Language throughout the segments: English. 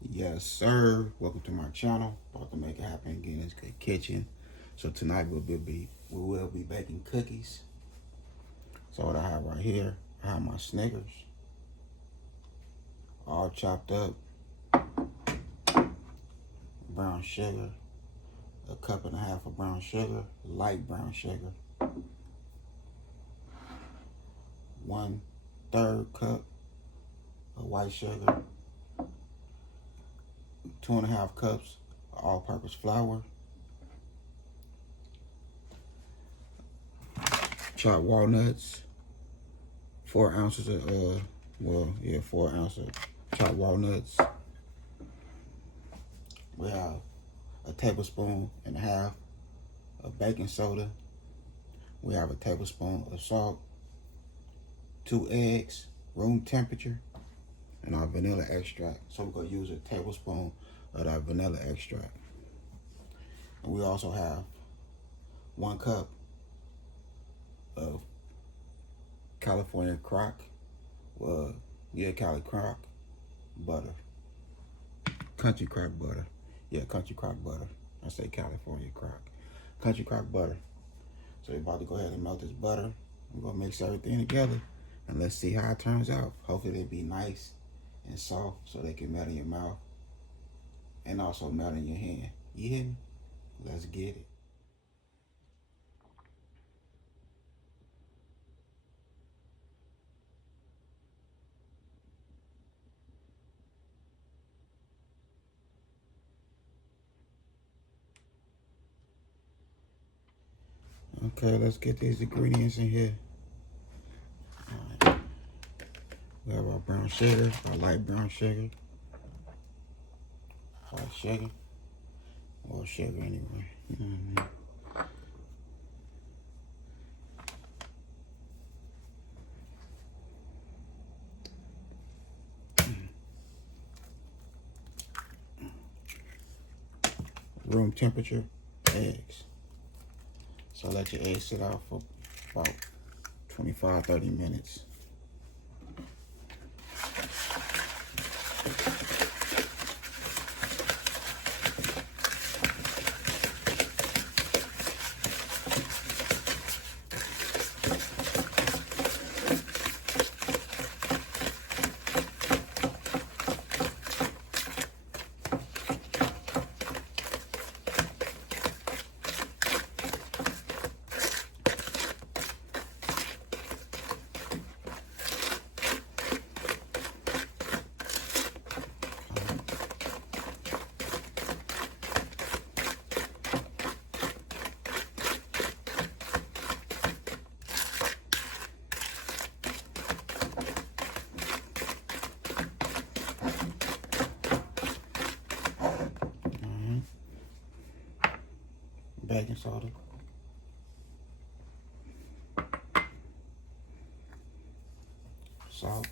Yes, sir. Welcome to my channel. About to make it happen again in this good kitchen. So tonight we will be baking cookies. So what I have right here, I have my Snickers, all chopped up, brown sugar, a cup and a half of brown sugar, light brown sugar, 1/3 cup of white sugar, 2.5 cups of all-purpose flour, chopped walnuts, 4 ounces of 4 ounces of chopped walnuts. We have a tablespoon and a half of baking soda. We have a tablespoon of salt, 2 eggs, room temperature, and our vanilla extract. So we're gonna use a tablespoon of that vanilla extract. And we also have 1 cup of California crock, Cali crock butter, country crock butter. Country crock butter. I say California crock. Country crock butter. So we're about to go ahead and melt this butter. We're gonna mix everything together and let's see how it turns out. Hopefully they'll be nice and soft so they can melt in your mouth and also melt in your hand. You hear me? Let's get it. Okay, let's get these ingredients in here. All right. We have our brown sugar, our light brown sugar, white sugar, or sugar anyway. You know what I mean? Room temperature eggs. So let your eggs sit out for about 25-30 minutes. Baking soda, salt,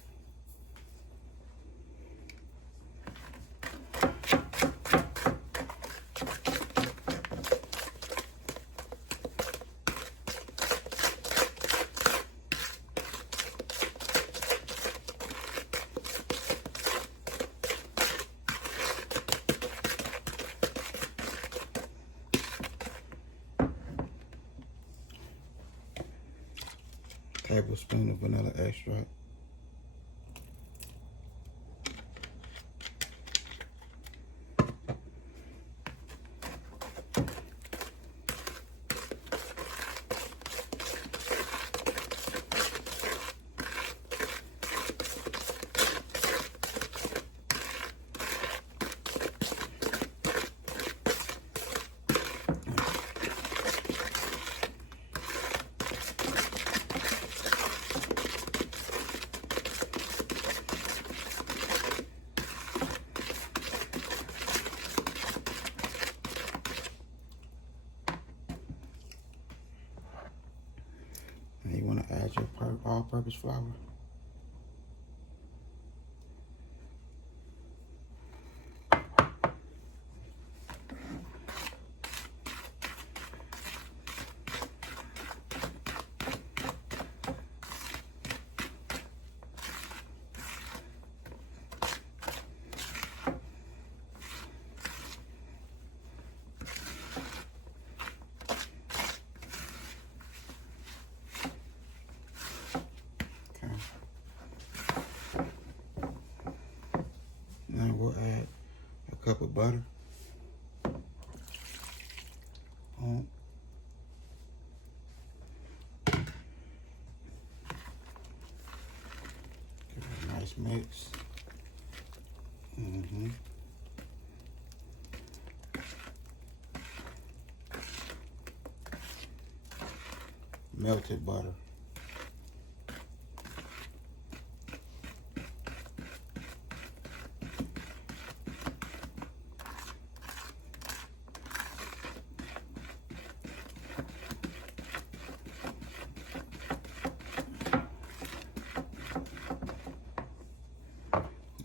tablespoon of vanilla extract, and you want to add your all-purpose flour. we'll add a cup of butter. Give it a nice mix. Melted butter.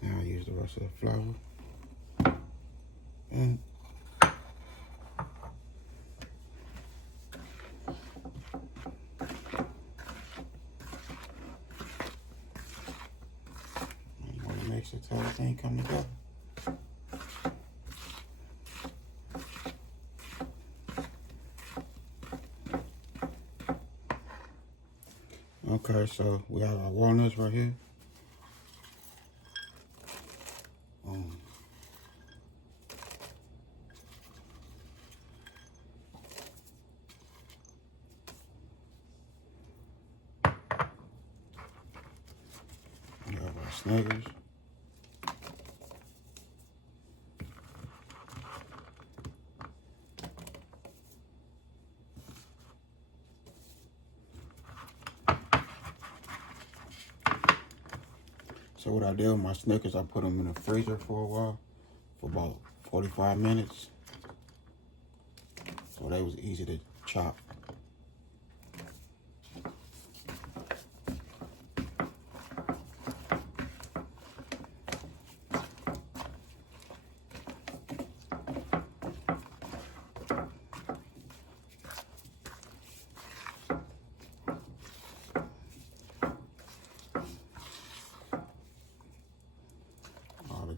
Now I use the rest of the flour. And you want to make sure everything come together. Okay, so we have our walnuts right here. We have our Snickers. So what I did with my Snickers, I put them in the freezer for a while, for about 45 minutes. So they was easy to chop.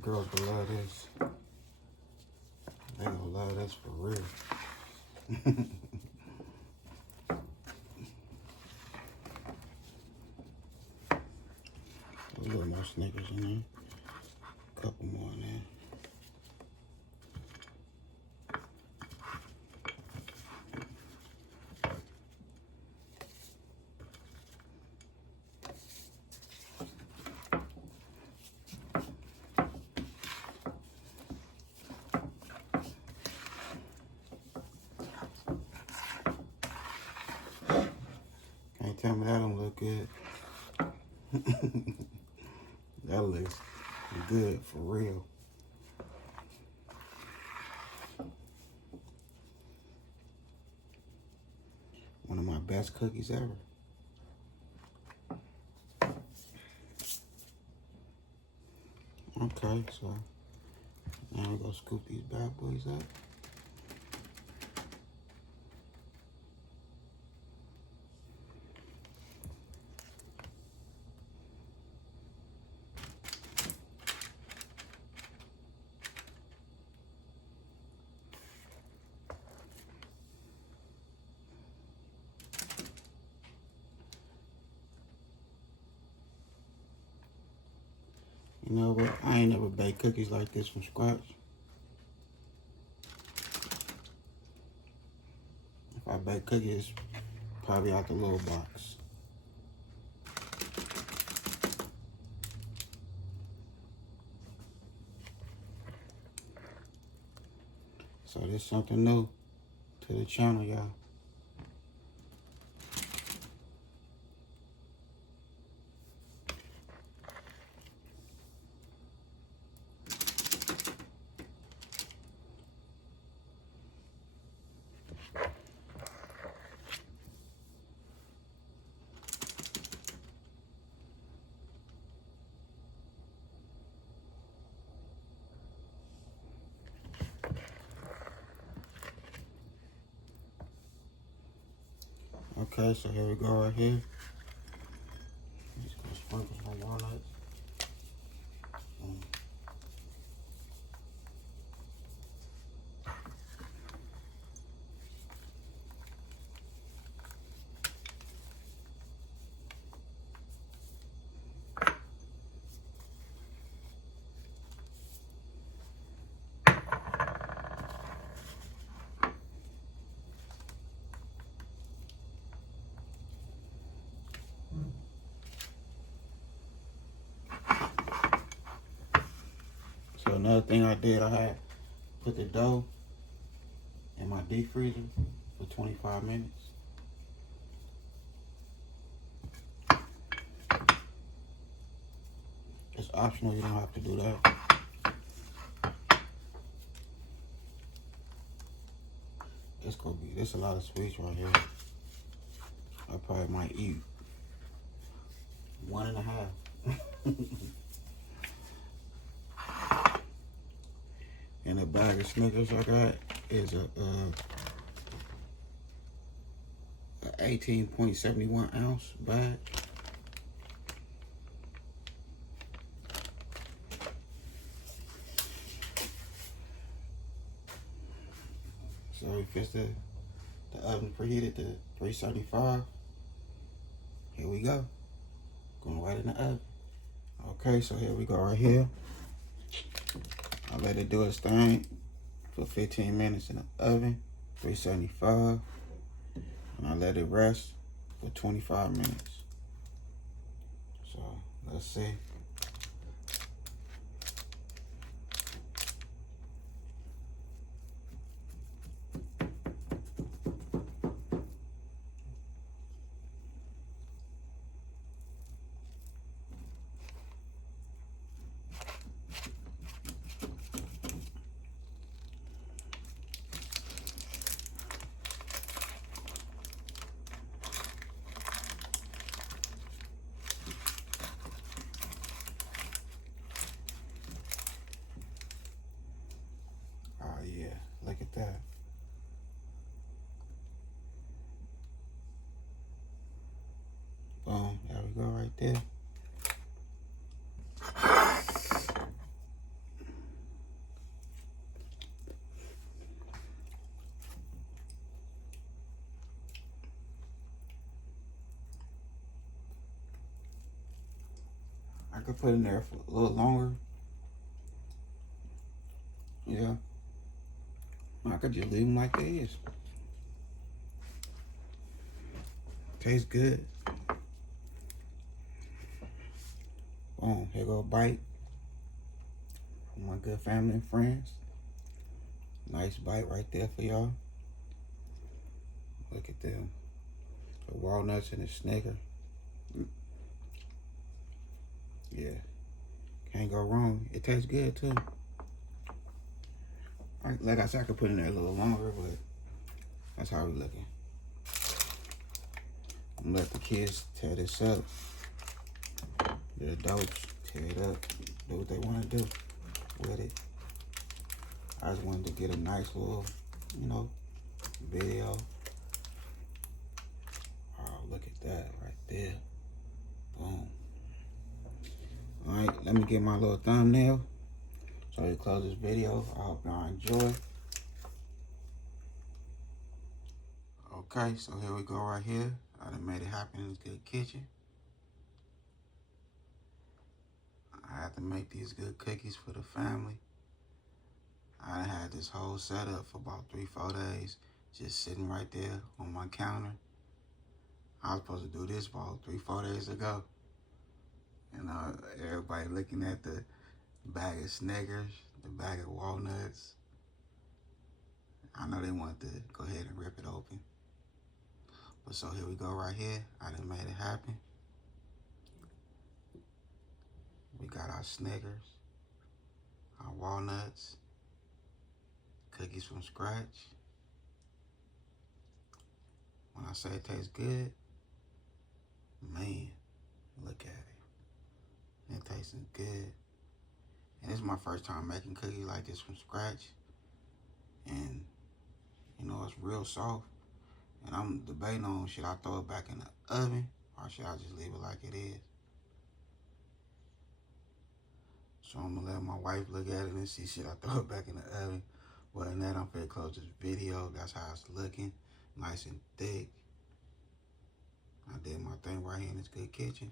Girls will love this. They gonna love this for real. A little more Snickers in there. A couple more in there. Can't tell me that don't look good. That looks good for real. One of my best cookies ever. Okay, so now we're gonna scoop these bad boys up. You know what? I ain't never baked cookies like this from scratch. If I bake cookies, probably out the little box. So this is something new to the channel, y'all. Okay, so here we go right here. Just gonna sprinkle some walnuts. So another thing I did, I had put the dough in my deep freezer for 25 minutes. It's optional, you don't have to do that. There's a lot of sweets right here. I probably might eat 1.5. And a bag of Snickers I got is a 18.71 ounce bag. So we fix the oven preheated to 375. Here we go. Going right in the oven. Okay, so here we go right here. I let it do its thing for 15 minutes in the oven, 375. And I let it rest for 25 minutes. So let's see. Yeah, look at that. Boom, there we go right there. I could put it in there for a little longer. Yeah. I could just leave them like they is. Tastes good. Boom, here go a bite from my good family and friends. Nice bite right there for y'all. Look at them. The walnuts and the Snickers. Yeah, can't go wrong. It tastes good too. Like I said, I could put it in there a little longer, but that's how we looking. I'm gonna let the kids tear this up. The adults tear it up, do what they want to do with it. I just wanted to get a nice little, video. Oh, look at that right there. Boom. All right, let me get my little thumbnail. So we close this video. I hope y'all enjoy. Okay, so here we go right here. I done made it happen in this good kitchen. I had to make these good cookies for the family. I had this whole setup for about 3-4 days, just sitting right there on my counter. I was supposed to do this about 3-4 days ago. And everybody looking at the bag of Snickers, the bag of walnuts. I know they wanted to go ahead and rip it open. But so here we go right here. I done made it happen. We got our Snickers, our walnuts, cookies from scratch. When I say it tastes good, man, look at it. It tastes good. And this is my first time making cookies like this from scratch. And, it's real soft. And I'm debating on, should I throw it back in the oven or should I just leave it like it is? So I'm gonna let my wife look at it and see, should I throw it back in the oven? Well, than that, I'm finna close this video. That's how it's looking, nice and thick. I did my thing right here in this good kitchen.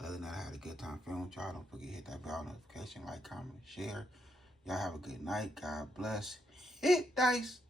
Other than that, I had a good time filming with y'all. Don't forget to hit that bell notification, like, comment, share. Y'all have a good night. God bless. Hit dice.